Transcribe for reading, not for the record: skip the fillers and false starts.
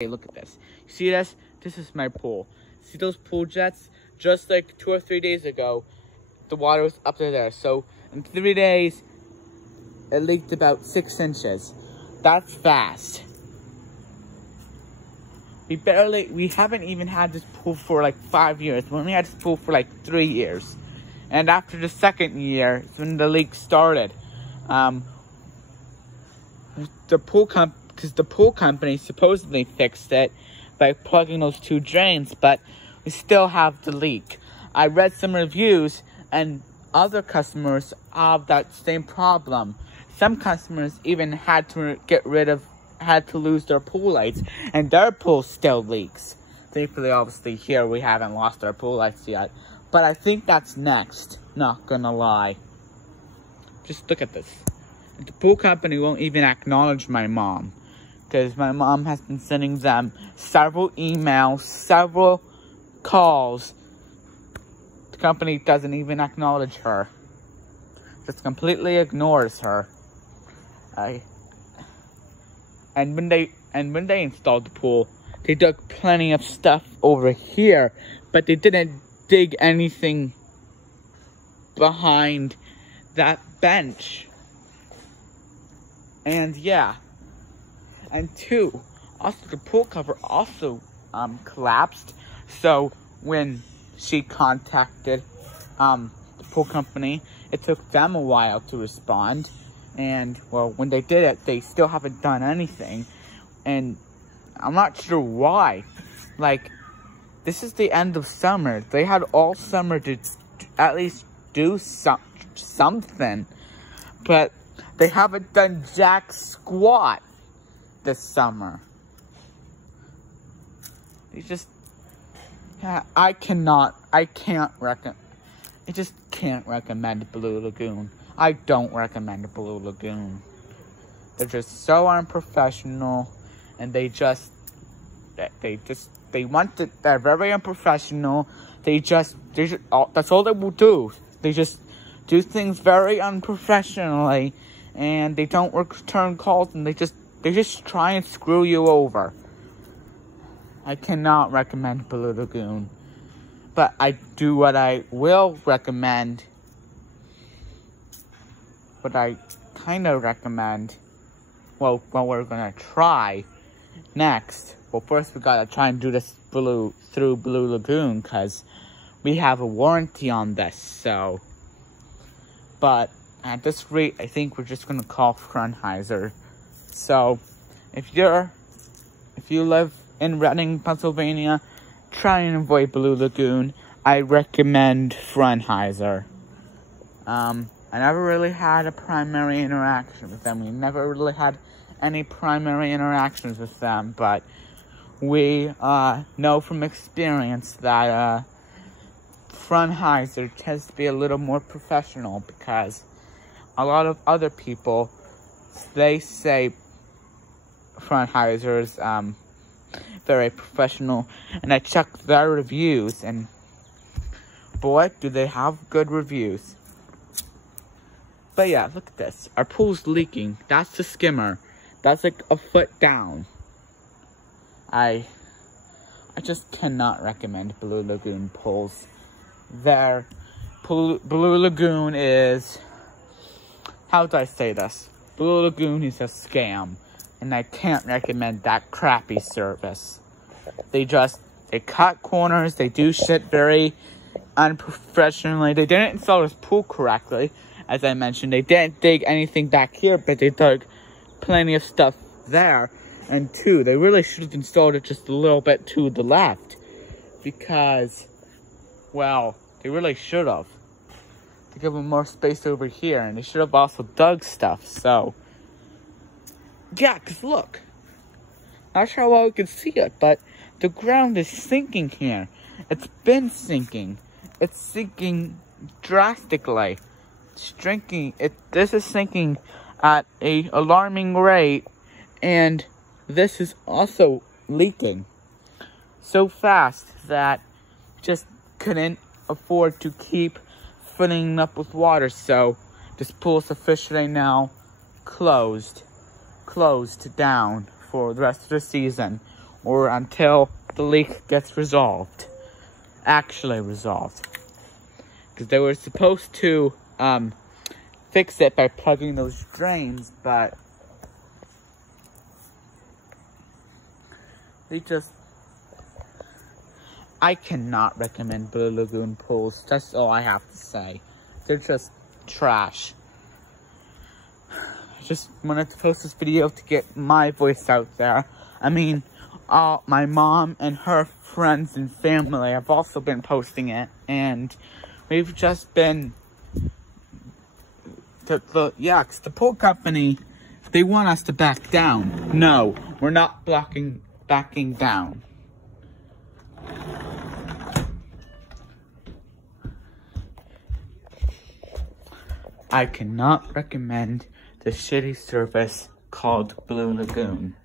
Hey, look at this. You see this? This is my pool. See those pool jets? Just like 2 or 3 days ago, the water was up to there. So in 3 days, it leaked about 6 inches. That's fast. We haven't even had this pool for like 5 years. We only had this pool for like 3 years. And after the second year, it's when the leak started. Because the pool company supposedly fixed it by plugging those 2 drains, but we still have the leak. I read some reviews, and other customers have that same problem. Some customers even had to lose their pool lights, and their pool still leaks. Thankfully, obviously, here we haven't lost our pool lights yet, but I think that's next, not gonna lie. Just look at this. The pool company won't even acknowledge my mom, because my mom has been sending them several emails, several calls. The company doesn't even acknowledge her. Just completely ignores her. And when they installed the pool, they dug plenty of stuff over here, but they didn't dig anything behind that bench. And yeah. And 2, also the pool cover also collapsed. So when she contacted the pool company, it took them a while to respond. And well, when they did it, they still haven't done anything. And I'm not sure why. Like, this is the end of summer. They had all summer to at least do something. But they haven't done jack squat this summer. They just, yeah, I just can't recommend Blue Lagoon. I don't recommend Blue Lagoon. They're just so unprofessional, and they're very unprofessional. That's all they will do. They just do things very unprofessionally, and they don't return calls, and they just try and screw you over. I cannot recommend Blue Lagoon. But what I will recommend, what I kind of recommend, well, what we're going to try next. Well, first we got to try and do this through Blue Lagoon, because we have a warranty on this, so. But at this rate, I think we're just going to call Frunheiser. So, if you live in Reading, Pennsylvania, try and avoid Blue Lagoon. I recommend Frunheiser. I never really had a primary interaction with them. We never really had any primary interactions with them, but we know from experience that Frunheiser tends to be a little more professional, because a lot of other people, they say Frunheiser is very professional, and I checked their reviews, and boy, do they have good reviews. But yeah, look at this. Our pool's leaking. That's the skimmer. That's like a foot down. I just cannot recommend Blue Lagoon pools. Blue Lagoon is, how do I say this? Blue Lagoon is a scam, and I can't recommend that crappy service. They cut corners, they do shit very unprofessionally. They didn't install this pool correctly, as I mentioned. They didn't dig anything back here, but they dug plenty of stuff there. And 2, they really should have installed it just a little bit to the left, because, well, they really should have. To give them more space over here, and they should have also dug stuff, so. Yeah, because look. Not sure how well we can see it, but the ground is sinking here. It's been sinking. It's sinking drastically. This is sinking at an alarming rate, and this is also leaking so fast that just couldn't afford to keep filling up with water. So this pool is officially now closed down for the rest of the season. or until the leak gets resolved. Actually resolved. Because they were supposed to fix it by plugging those drains, but I cannot recommend Blue Lagoon pools. That's all I have to say. They're just trash. I just wanted to post this video to get my voice out there. I mean, my mom and her friends and family have also been posting it, and we've just been, because the pool company, they want us to back down. No, we're not backing down. I cannot recommend the shitty service called Blue Lagoon.